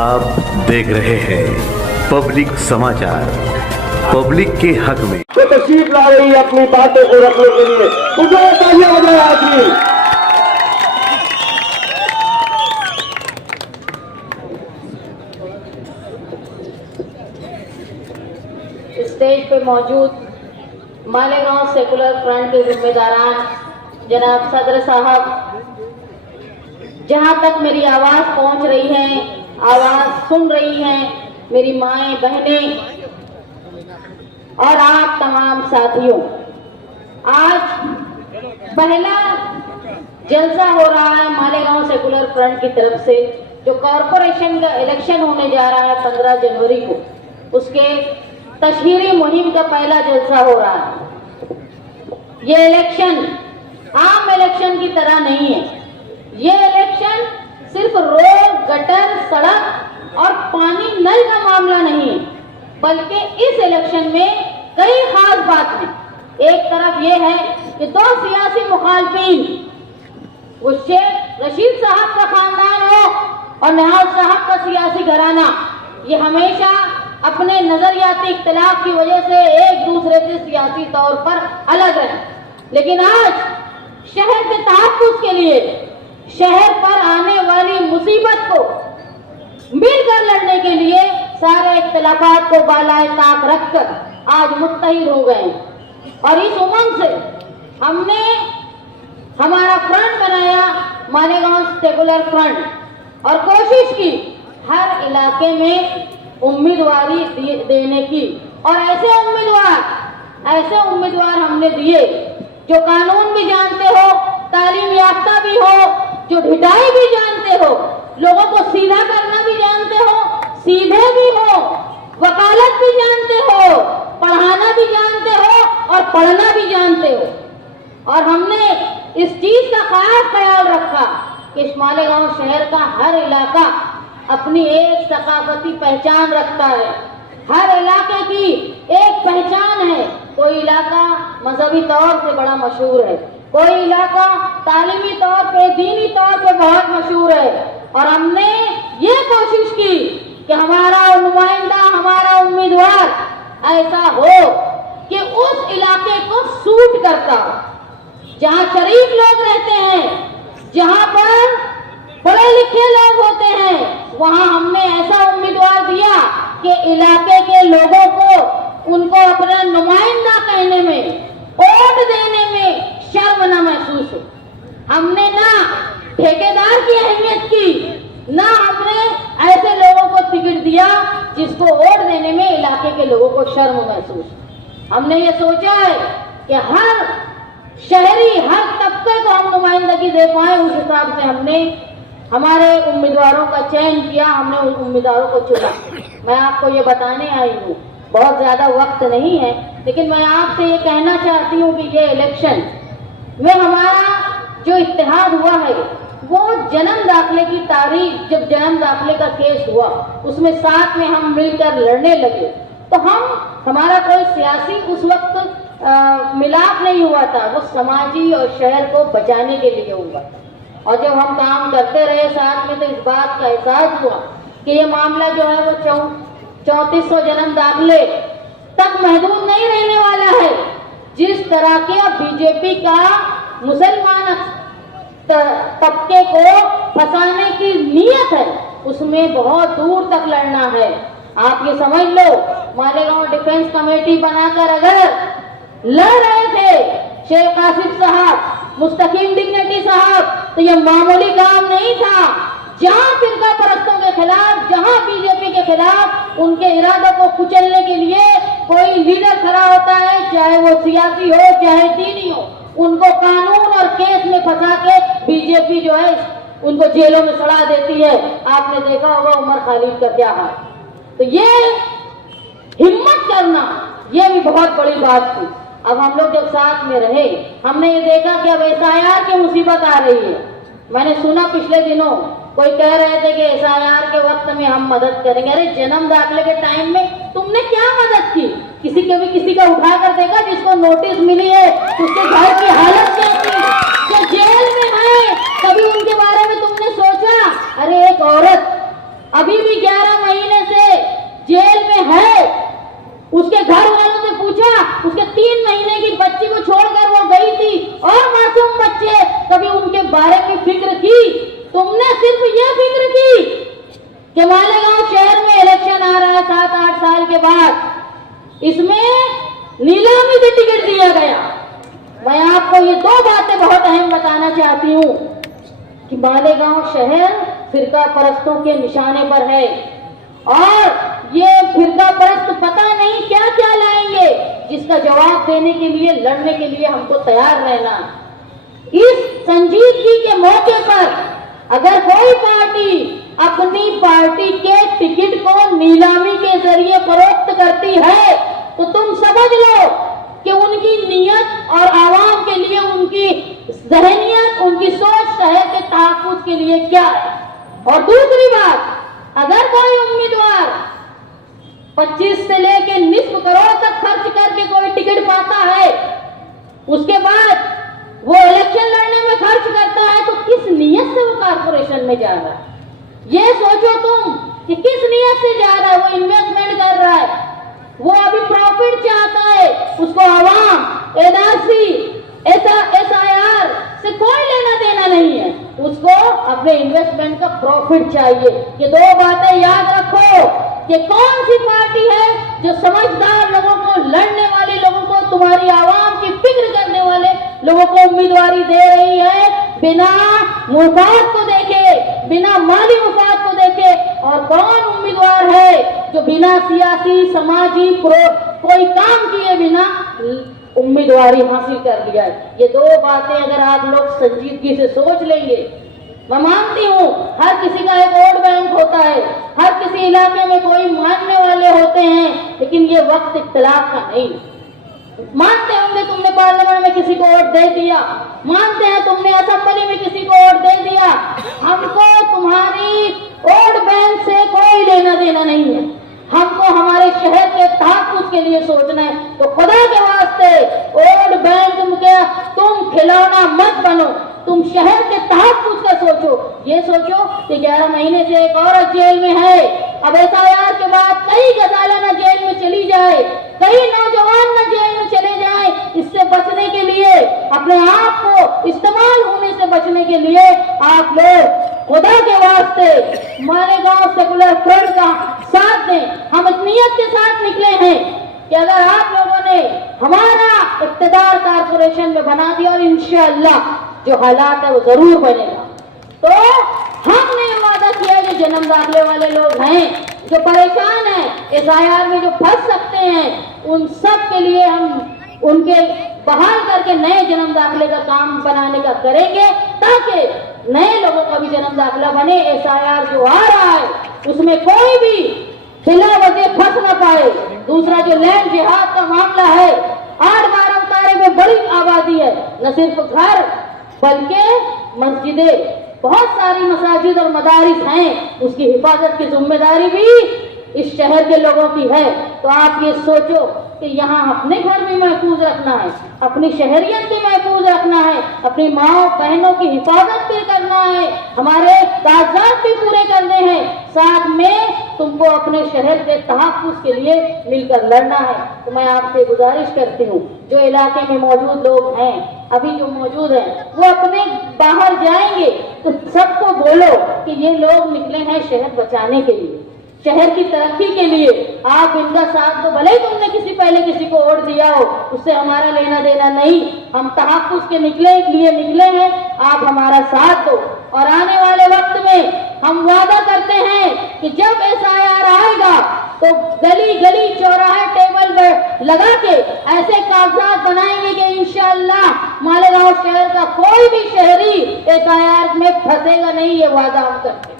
आप देख रहे हैं पब्लिक समाचार, पब्लिक के हक में। तो तशरीफ ला रही है अपनी बातों को रखने के लिए, मुझे तालियां बजाए आदमी। स्टेज पे मौजूद मालेगांव सेकुलर फ्रंट के जिम्मेदारान जनाब सदर साहब, जहां तक मेरी आवाज पहुंच रही है, आवाज सुन रही हैं मेरी माएं, बहनें और आप तमाम साथियों, आज पहला जलसा हो रहा है मालेगांव सेकुलर फ्रंट की तरफ से, जो कॉरपोरेशन का इलेक्शन होने जा रहा है 15 जनवरी को, उसके तशहीरी मुहिम का पहला जलसा हो रहा है। ये इलेक्शन आम इलेक्शन की तरह नहीं है। ये इलेक्शन सिर्फ रोड, गटर, सड़क और पानी नल का मामला नहीं है, बल्कि इस इलेक्शन में कई खास बात है। एक तरफ ये है कि दो सियासी मुखालफिन, वो शेख रशीद साहब का खानदान हो और निहाल साहब का सियासी घराना, ये हमेशा अपने नजरियाती इख्तिलाफ की वजह से एक दूसरे से सियासी तौर पर अलग रहे, लेकिन आज शहर के तहफ्फुज़ के लिए, शहर पर आने वाली मुसीबत को मिलकर लड़ने के लिए सारे इख्तिलाफात को बालाए ताक रखकर आज मुत्तहिद हो गए। और इस उमंग से हमने हमारा फ्रंट बनाया, मालेगांव सेकुलर फ्रंट, और कोशिश की हर इलाके में उम्मीदवारी देने की। और ऐसे उम्मीदवार हमने दिए जो कानून भी जानते हो, तालीम याफ्ता भी हो, जो ढिठाई भी जानते हो, लोगों को सीधा करना भी जानते हो, सीधे भी हो, वकालत भी जानते हो, पढ़ाना भी जानते हो और पढ़ना भी जानते हो। और हमने इस चीज का खास ख्याल रखा कि इस मालेगांव शहर का हर इलाका अपनी एक सकाफती पहचान रखता है, हर इलाके की एक पहचान है। कोई इलाका मजहबी तौर से बड़ा मशहूर है, कोई इलाका तालीमी तौर पे, दीनी तौर पे बहुत मशहूर है। और हमने ये कोशिश की कि हमारा नुमाइंदा, हमारा उम्मीदवार ऐसा हो कि उस इलाके को सूट करता हो, जहाँ शरीफ लोग रहते हैं, जहाँ पर पढ़े लिखे लोग होते हैं, वहाँ हमने ऐसा उम्मीदवार दिया कि इलाके के लोगों को उनको अपना नुमाइंदा कहने में, वोट देने में शर्म न महसूस हो। हमने ना ठेकेदार की अहमियत की, ना हमने ऐसे लोगों को टिकट दिया जिसको वोट देने में इलाके के लोगों को शर्म महसूस। हमने ये सोचा है कि हर शहरी, हर तबके को हम नुमाइंदगी दे पाए, उस हिसाब से हमने हमारे उम्मीदवारों का चयन किया, हमने उन उम्मीदवारों को चुना। मैं आपको ये बताने आई हूँ, बहुत ज्यादा वक्त नहीं है, लेकिन मैं आपसे ये कहना चाहती हूँ कि ये इलेक्शन में हमारा जो इत्तेहाद हुआ है, वो जन्म दाखिले की तारीख, जब जन्म दाखिले का केस हुआ, उसमें साथ में हम मिलकर लड़ने लगे। तो हमारा कोई सियासी उस वक्त मिलाप नहीं हुआ था, वो समाजी और शहर को बचाने के लिए हुआ। और जब हम काम करते रहे साथ में, तो इस बात का एहसास हुआ कि ये मामला जो है वो 3400 जन्म दाखिले तक महदूद नहीं रहने वाला है। जिस तरह के बीजेपी का मुसलमान तबके को फंसाने की नीयत है, उसमें बहुत दूर तक लड़ना है। आप ये समझ लो, मालेगांव डिफेंस कमेटी बनाकर अगर लड़ रहे थे शेख आसिफ साहब, मुस्तकीम डिग्निटी साहब, तो ये मामूली काम नहीं था। जहां फिरका परस्तों के खिलाफ, जहां बीजेपी के खिलाफ उनके इरादों को कुचलने के लिए कोई लीडर खड़ा होता है, चाहे वो सियासी हो चाहे दीनी हो, उनको कानून और केस में फंसा के बीजेपी जो है उनको जेलों में सड़ा देती है। आपने देखा होगा उमर खालिद का क्या हाल। तो ये हिम्मत करना, ये भी बहुत बड़ी बात थी। अब हम लोग जब साथ में रहे, हमने ये देखा कि अब SIR की मुसीबत आ रही है। मैंने सुना पिछले दिनों कोई कह रहे थे कि SIR के वक्त में हम मदद करेंगे। अरे जन्म दाखिले के टाइम में तुमने क्या मदद की? किसी का उठा कर देखा जिसको नोटिस मिली है, उसके घर की हालत क्या थी, जो जेल में है, कभी उनके बारे में तुमने सोचा? अरे एक औरत अभी भी 11 महीने से जेल में है। उसके घर वालों से पूछा, उसके 3 महीने की बच्ची को छोड़कर वो गई थी, और मासूम बच्चे, कभी उनके बारे में फिक्र की? तुमने सिर्फ ये फिक्र की कि मालेगांव शहर में इलेक्शन आ रहा है 7-8 साल के बाद, इसमें नीलामी से टिकट दिया गया। मैं आपको ये 2 बातें बहुत अहम बताना चाहती हूँ कि मालेगांव शहर फिरका परस्तों के निशाने पर है, और ये फिरका परस्त पता नहीं क्या क्या लाएंगे, जिसका जवाब देने के लिए, लड़ने के लिए हमको तैयार रहना। इस संजीदगी के मौके पर अगर कोई पार्टी अपनी पार्टी के टिकट को नीलामी के जरिए फरोख्त करती है, तो तुम समझ लो कि उनकी नीयत और आवाम के लिए उनकी ज़हनियत, उनकी सोच शहर के तहफ़्फ़ुज़ के लिए क्या है। और दूसरी बात, अगर कोई उम्मीदवार 25 से लेके निस्फ करोड़ तक खर्च करके कोई टिकट पाता है, उसके बाद वो इलेक्शन लड़ने में खर्च करता है, तो किस नियत से वो कारपोरेशन में जा रहा है? ये सोचो तुम कि किस नियत से जा रहा है। वो इन्वेस्टमेंट कर रहा है, वो अभी प्रॉफिट चाहता है, उसको आवाम, एनआरसी, SIR से कोई लेना देना नहीं है, उसको अपने इन्वेस्टमेंट का प्रॉफिट चाहिए। ये 2 बातें याद रखो कि कौन सी पार्टी है जो समझदार लोगों को, लड़ने वाले लोगों को, तुम्हारी आवाम की फिक्र करने वाले लोगों को उम्मीदवारी दे रही है, बिना मुफाद को देखे, बिना माली मुफाद को देखे। और कौन उम्मीदवार है जो बिना सियासी, समाजी कोई काम किए बिना उम्मीदवारी हासिल कर लिया है। ये 2 बातें अगर आप लोग संजीदगी से सोच लेंगे, मैं मानती हूँ हर किसी का एक वोट बैंक होता है, हर किसी इलाके में कोई मानने वाले होते हैं, लेकिन ये वक्त इख्तिलाफ का नहीं। मानते होंगे तुमने पार्लियामेंट में किसी को वोट दे दिया, मानते हैं तुमने असेंबली में किसी को वोट दे दिया, हमको तुम्हारी वोट बैंक से कोई लेना देना नहीं है। हमको हमारे शहर के तहफ़्फ़ुज़ के लिए सोचना है। तो खुदा के वास्ते वोट बैंक के तुम खिलौना मत बनो, तुम शहर के तहफ़्फ़ुज़ का सोचो। ये सोचो कि 11 महीने से एक औरत जेल में है, अब SIR के बाद कई गजाला न जेल में चली जाए, कई नौजवान न जेल में चले जाए। इससे बचने के लिए, अपने आप को इस्तेमाल होने से बचने के लिए आप लोग खुदा के वास्ते मालेगांव सेकुलर फ्रंट का साथ दें। हम इस नियत के साथ निकले हैं कि अगर आप लोगों ने हमारा इक़्तिदार कारपोरेशन में बना दिया, और इंशाअल्लाह जो हालात है वो जरूर बनेगा, तो हमने ये वादा किया है कि जन्म दाखिले वाले लोग हैं, जो परेशान हैं, SIR में जो फंस सकते हैं, उन सब के लिए हम उनके बहाल करके नए जन्म दाखिले का काम बनाने का करेंगे, ताकि नए लोगों का भी जन्म दाखिला बने। SIR जो आ रहा है उसमें कोई भी खिला वजह फंस न पाए। दूसरा जो लैंड जिहाद का मामला है, 8-12 उतारे में बड़ी आबादी है, न सिर्फ घर बल्कि मस्जिदें, बहुत सारी मसाजिद और मदारिस हैं, उसकी हिफाजत की जिम्मेदारी भी इस शहर के लोगों की है। तो आप ये सोचो कि यहाँ अपने घर भी महफूज रखना है, अपनी शहरियत भी महफूज रखना है, अपनी माँ बहनों की हिफाजत भी करना है, हमारे कागजात भी पूरे करने हैं, साथ में तुमको अपने शहर के तहफ़्फ़ुज़ के लिए मिलकर लड़ना है। तो मैं आपसे गुजारिश करती हूँ, जो इलाके में मौजूद लोग हैं, अभी जो मौजूद हैं, वो अपने बाहर जाएंगे तो सबको बोलो कि ये लोग निकले हैं शहर बचाने के लिए, शहर की तरक्की के लिए। आप इनका साथ दो, भले ही तुमने पहले किसी को वोट दिया हो, उससे हमारा लेना देना नहीं, हम तहफ़्फ़ुज़ के लिए निकले हैं, आप हमारा साथ दो। और आने वाले वक्त में हम वादा करते हैं कि जब SIR आएगा तो गली गली, चौराहे, टेबल पर लगा के ऐसे कागजात बनाएंगे कि इंशाअल्लाह मालेगांव शहर का कोई भी शहरी SIR में फंसेगा नहीं, ये वादा हम करते हैं।